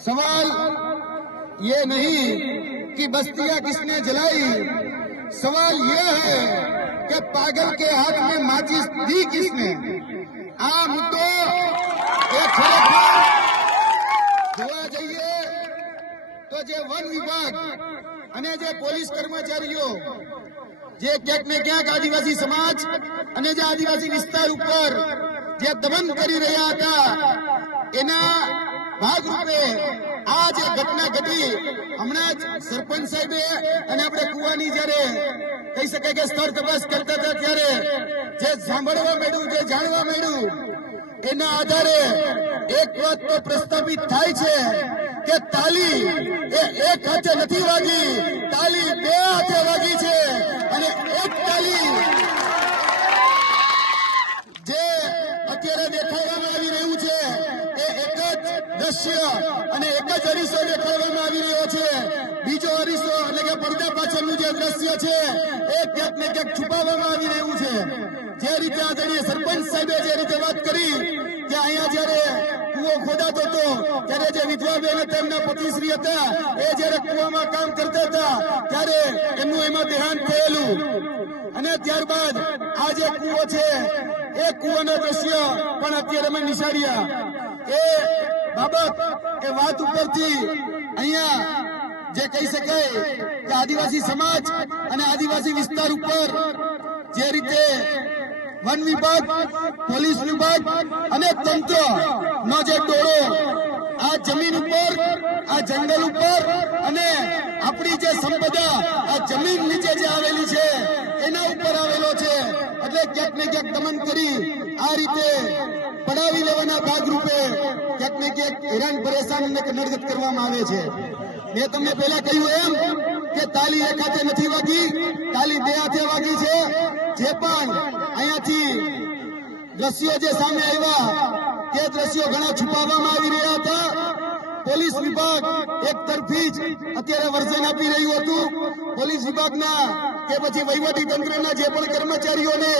सवाल ये नहीं कि बस्तियां किसने जलाई, सवाल ये है कि पागल के हाथ में माचिस दी किसने। आ मुद्दो એ ખરેખર જોવા જઈએ તો જે વન વિભાગ અને જે પોલીસ કર્મચારીઓ જે ક્યાંક ને ક્યાંક આદિવાસી સમાજ અને જે આદિવાસી વિસ્તાર ઉપર જે દમન કરી રહ્યા હતા એના ભાગરૂપે આ જે ઘટના ઘટી હમણાં જ સરપંચ સાહેબે અને આપણે કુવાની જયારે કહી શકાય કે સ્થળ તપાસ કરતા હતા ત્યારે જે સાંભળવા મળ્યું, જે જાણવા મળ્યું એના આધારે એક વાત તો પ્રસ્થાપિત થાય છે કે તાલી એ એક હાથે નથી વાગી, તાલી બે હાથે વાગી છે અને એક તાલી જે અત્યારે દેખાડવામાં આવી રહ્યું છે એ એક જ દ્રશ્ય અને એક જ અરીસો દેખાડવામાં આવી રહ્યો છે. બીજો અરીસો એટલે કે પડદા પાછળનું જે દ્રશ્ય છે એ ક્યાંક ને ક્યાંક છુપાવવામાં આવી રહ્યું છે. જે રીતે આદરણીય સરપંચ સાહેબે જે રીતે વાત કરી કે અહીંયા જયારે કુવો ખોદાતો હતો ત્યારે જે વિધવાબેન તેમના પતિશ્રી હતા એ જયારે કુવામાં કામ કરતા હતા ત્યારે એમનું એમાં દેહાંત થયેલું અને ત્યારબાદ આ જે કુવો છે એ કુવાના દ્રશ્ય પણ અત્યારે અમે નિશાળ્યા. એ બાબત એ વાત ઉપરથી અહીંયા જે કહી શકાય કે આદિવાસી સમાજ અને આદિવાસી વિસ્તાર ઉપર જે રીતે વન વિભાગ, પોલીસ વિભાગ અને તંત્ર નો જે ટોળો આ જમીન ઉપર, આ જંગલ ઉપર અને આપણી જે સંપદા આ જમીન નીચે જે આવેલી છે એના ઉપર આવેલો છે એટલે ક્યાંક ને ક્યાંક દમન કરી આ રીતે પડાવી લેવાના ભાગરૂપે ક્યાંક ને ક્યાંક હેરાન પરેશાન અને નડગત કરવામાં આવે છે. મેં તમને પહેલા કહ્યું એમ કે તાલી એક હાથે નથી વાગી, તાલી બે હાથે વાગી છે. જે પણ અહીંયાથી દ્રશ્યો જે સામે આવ્યા તે દ્રશ્યો ઘણા છુપાવવામાં આવી રહ્યા હતા. પોલીસ વિભાગ એક તરફી જ અત્યારે વર્ઝન આપી રહ્યું હતું. પોલીસ વિભાગના કે પછી વહીવટી તંત્રના જે પણ કર્મચારીઓને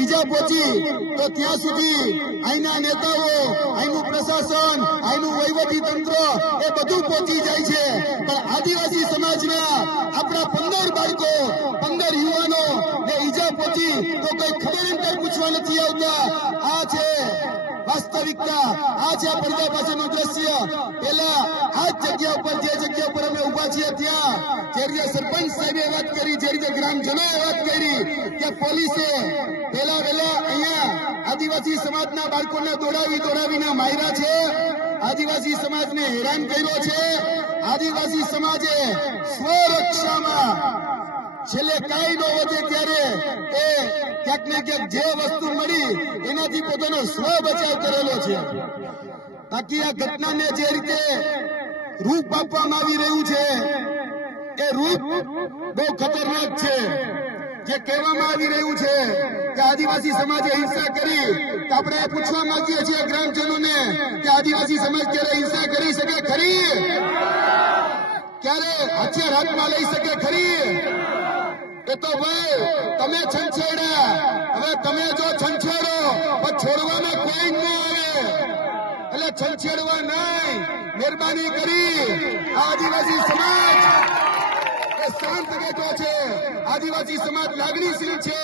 ઈજા પહોંચી તો ત્યાં સુધી અહીંના નેતાઓ, અહીંનું પ્રશાસન, અહીંનું વહીવટી તંત્ર એ બધું પહોંચી જાય છે. પણ આદિવાસી સમાજના આપણા 15 બાળકો, 15 યુવાનો ને ઈજા પહોંચી તો કઈ ખબર અંતર પૂછવા નથી આવતા. આ છે વાસ્તવિકતા, આ છે પડદા પાછળનું દ્રશ્ય. પેલા આ જગ્યા ઉપર, જે જગ્યા ઉપર અમે ઉભા છીએ ત્યાં જે રીતે સરપંચ સાહેબે વાત કરી, જે રીતે ગ્રામજનોએ વાત કરી કે પોલીસે પેલા અહીંયા આદિવાસી સમાજના બાળકોને દોડાવીને માર્યા છે, આદિવાસી સમાજને હેરાન કર્યો છે. આદિવાસી સમાજે સ્વરક્ષામાં છેલ્લે કાંઈ ન વધે ત્યારે એ ક્યાંક ને ક્યાંક જે વસ્તુ મળી એનાથી પોતાનો સ્વ બચાવ કરેલો છે. બાકી આ ઘટનાને જે રીતે રૂપ આપવામાં આવી રહ્યું છે એ રૂપ બહુ ખતરનાક છે. જે કહેવામાં આવી રહ્યું છે કે આદિવાસી સમાજે હિંસા કરી તો આપણે પૂછવા માંગીએ છીએ ગ્રામજનોને કે આદિવાસી સમાજ ક્યારે હિંસા કરી શકે ખરી? ક્યારે હથિયાર હાથમાં લઈ શકે ખરી? એ તો ભાઈ તમે છંછેડ્યા, હવે તમે જો છંછેડો પણ છોડવાના કોઈ ન આવે એટલે છંછેડવા નહીં. મહેરબાની કરી આદિવાસી સમાજ શાંત બેઠો છે. આદિવાસી સમાજ લાગણીશીલ છે.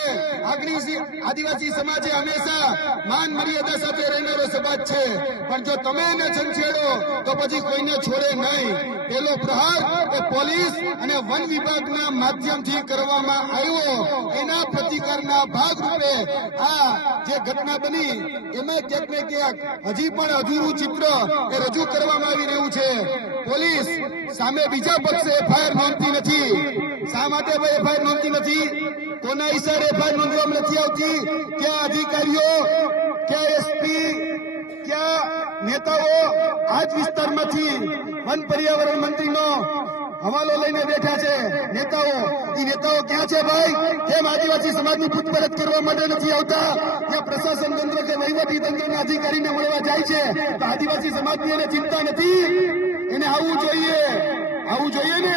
આદિવાસી સમાજે હંમેશા માન મર્યાદા સાથે રહેનારો સમાજ છે. પણ જો તમે એને છંછેડો તો પછી કોઈને છોડે નહીં. પેલો પ્રહાર એ પોલીસ અને વન વિભાગના માધ્યમથી કરવામાં આવ્યો. એના પ્રતિકારના ભાગરૂપે આ જે ઘટના બની એમાં ક્યાંક ને ક્યાંક હજી પણ અધૂરું ચિત્ર એ રજૂ કરવામાં આવી રહ્યું છે. પોલીસ સામે બીજા પક્ષે એફઆઈઆર નોંધતી નથી. શા માટે એફઆઈઆર નોંધતી નથી? કોના ઈશારે એફઆઈઆર નોંધવામાં નથી આવતી? ક્યાં અધિકારીઓ, ક્યાં એસપી, ક્યાં નેતાઓ આ જ વિસ્તારમાંથી વન પર્યાવરણ મંત્રીનો હવાલો લઈને બેઠા છે નેતાઓ? એ નેતાઓ ક્યાં છે ભાઈ? કેમ આદિવાસી સમાજની પૂછપરછ કરવા માટે નથી આવતા? ત્યાં પ્રશાસન તંત્ર કે વહીવટી તંત્રના અધિકારીને મળવા જાય છે તો આદિવાસી સમાજની એને ચિંતા નથી? એને આવવું જોઈએ ને.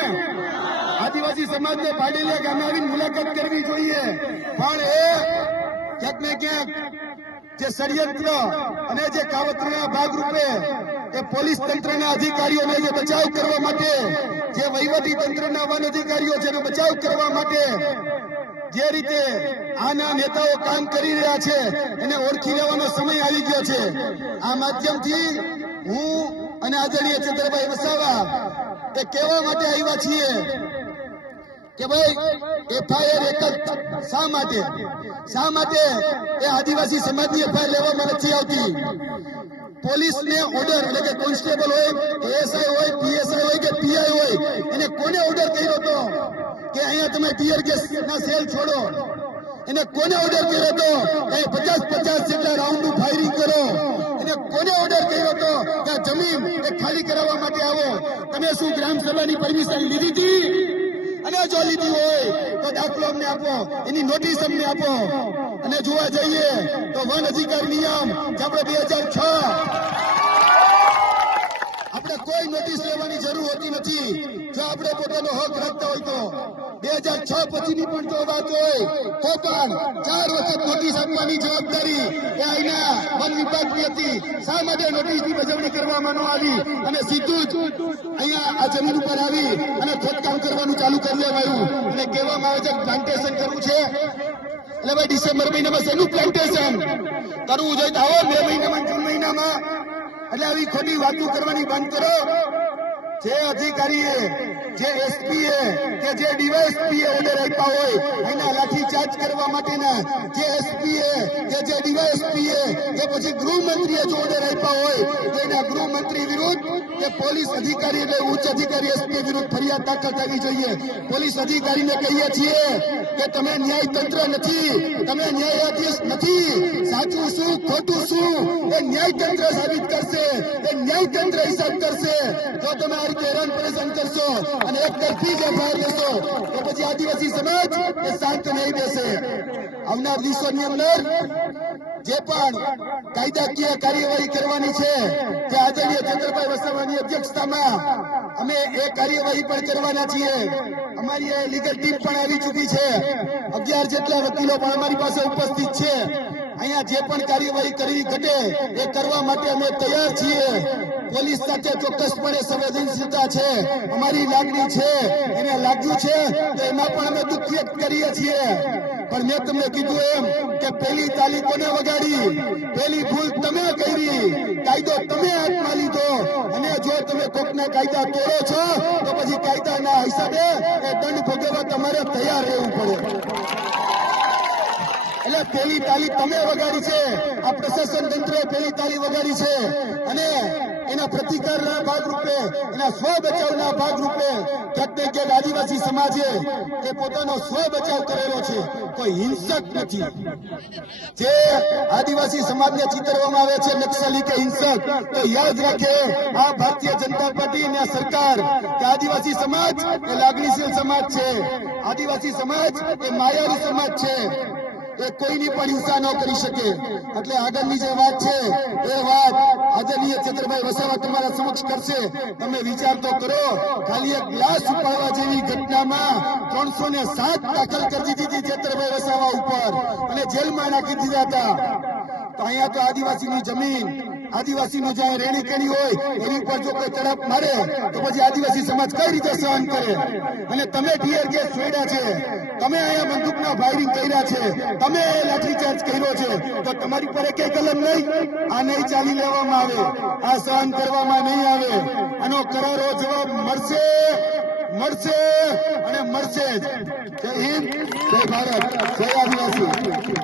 આદિવાસી સમાજને પાડેલિયા ગામે આવીને મુલાકાત કરવી જોઈએ. પણ એ ક્યાંક ને ક્યાંક જે ષડયંત્ર અને જે કાવતરાના ભાગરૂપે કે પોલીસ તંત્રના અધિકારીઓને જે બચાવ કરવા માટે, જે વહીવટી તંત્રના વન અધિકારીઓ છે એને બચાવ કરવા માટે જે રીતે આના નેતાઓ કામ કરી રહ્યા છે એને ઓળખી લેવાનો સમય આવી ગયો છે. આ માધ્યમથી હું અને આદરણીય ચંદ્રભાઈ વસાવા એ કહેવા માટે આવ્યા છીએ કે ભાઈ એફઆઈઆર એક જ શા માટે એ આદિવાસી સમાજની એફઆઈઆર લેવામાં નથી આવતી? પોલીસને ઓર્ડર, એટલે કે કોન્સ્ટેબલ હોય, એએસઆઈ હોય, પીએસઆઈ હોય કે પીઆઈ હોય, એને કોને ઓર્ડર કર્યો હતો કે અહીંયા તમે ટીયર ગેસ ના સેલ છોડો? એને કોને ઓર્ડર કર્યો હતો કે 50 જેટલા રાઉન્ડનું ફાયરિંગ કરો? એને કોને ઓર્ડર કર્યો હતો કે જમીન એ ખાલી કરાવવા માટે આવો? તમે શું ગ્રામ સભાની પરમિશન લીધી હતી? અને જો લીધી હોય તો દાખલો અમને આપો, એની નોટિસ અમને આપો. અને જોવા જઈએ તો વન અધિકાર નિયમ જે આપણે 2006 આપણે કોઈ નોટિસ લેવાની જરૂર હોતી નથી જો આપણે પોતાનો હક રાખતા હોય તો. 2006 પછીની પણ જો વાત હોય તો પણ 4 વખત નોટિસ આપવાની જવાબદારી એ અહીંના વન વિભાગની હતી. શા માટે નોટિસની બજવણી કરવામાં ન આવી અને સીધું જ અહીંયા આ જમીન ઉપર આવી અને ખોદકામ કરવાનું ચાલુ કરી દેવાયું અને કહેવામાં આવે છે પ્લાન્ટેશન કરવું છે? એટલે ભાઈ ડિસેમ્બર મહિનામાં શેનું પ્લાન્ટેશન કરવું જોઈએ? તો આવો 2 મહિનામાં, 3 મહિનામાં. એટલે આવી ખોટી વાતો કરવાની બંધ કરો. જે અધિકારીએ, જે એસપીએ કે જે ડીવાયએસપીએ ઓર્ડર આપ્યા હોય એના લાઠીચાર્જ કરવા માટેના, જે એસપીએ કે જે ડીવાયએસપીએ કે પછી ગૃહમંત્રીએ જો ઓર્ડર આપ્યા હોય તો એના ગૃહમંત્રી વિરુદ્ધ કે પોલીસ અધિકારી એટલે ઉચ્ચ અધિકારી એસપી વિરુદ્ધ ફરિયાદ દાખલ થવી જોઈએ. પોલીસ અધિકારીને કહીએ છીએ કે તમે ન્યાયતંત્ર નથી, તમે ન્યાયાધીશ નથી. સાચું શું ખોટું શું એ ન્યાયતંત્ર સાબિત કરશે, એ ન્યાયતંત્ર હિસાબ કરશે. જો તમે આ રીતે હેરાન પરેશાન કરશો અને એક તરફી જ એફઆઈઆર લેશો તો પછી આદિવાસી સમાજ એ શાંત નહીં બેસે. આવનાર દિવસોની અંદર જે પણ કાયદાકીય કાર્યવાહી કરવાની છે તે આદરણીય ચંદ્રભાઈ વસાવાની અધ્યક્ષતામાં અમે એ કાર્યવાહી પણ કરવાના છીએ. અમારી લીગલ ટીમ પણ આવી ચૂકી છે. 11 જેટલા વકીલો પણ અમારી પાસે ઉપસ્થિત છે. અહીંયા જે પણ કાર્યવાહી કરવી ઘટે એ કરવા માટે અમે તૈયાર છીએ. પોલીસ સાથે ચોક્કસપણે સંવેદનશીલતા છે, અમારી લાગણી છે, એને લાગ્યું છે તો એમાં પણ અમે દુઃખ વ્યક્ત કરીએ છીએ. પણ મેં તમને કીધું એમ કે પહેલી તાલી કોને વગાડી? પહેલી ભૂલ તમે કરી, કાયદો તમે હાથમાં લીધો અને જો તમે કોકના કાયદા તોડો છો તો પછી કાયદાના હિસાબે એ દંડ ભોગવવા તમારે તૈયાર રહેવું પડે. એટલે પહેલી તાલી તમે વગાડી છે, આ પ્રશાસન તંત્રે પહેલી તાલી વગાડી છે અને એના પ્રતિકારના ભાગરૂપે, એના સ્વ બચાવના ભાગરૂપે ક્યાંક ને ક્યાંક આદિવાસી સમાજે એ પોતાનો સ્વ બચાવ કરેલો છે. કોઈ હિંસક નથી. જે આદિવાસી સમાજને ચિતરવામાં આવે છે નક્સલી કે હિંસક, તો યાદ રાખે આ ભારતીય જનતા પાર્ટી અને સરકાર કે આદિવાસી સમાજ એ લાગણીશીલ સમાજ છે, આદિવાસી સમાજ એ માયાવી સમાજ છે. એ કોઈની પણ હિંસા ન કરી શકે. એટલે આગળની જે વાત છે એ વાત આદરણીય ચંદ્રભાઈ વસાવા તમારા સમક્ષ કરશે. તમે વિચાર તો કરો, ખાલી એક ગ્લાસ ઉપાડવા જેવી ઘટનામાં 307 દાખલ કરી દીધી ચંદ્રભાઈ વસાવા ઉપર અને જેલમાં નાખી દીધા હતા. તો અહીંયા તો આદિવાસીની જમીન, આદિવાસીનું જ્યાં રહેણી કેણી હોય એની ઉપર જો કોઈ તડપ મારે તો પછી આદિવાસી સમાજ કઈ રીતે સહન કરે? અને તમે ટીયર ગેસ છોડ્યા છે, તમે અહીંયા બંદૂકના ફાયરિંગ કર્યા છે, તમે લાઠીચાર્જ કર્યો છે, તો તમારી પર એક કલમ નહીં? આ નહીં ચાલી લેવામાં આવે, આ સહન કરવામાં નહીં આવે. આનો કરારો જવાબ મળશે અને મળશે જ. જય હિન્દ, જય ભારત, જય આદિવાસી.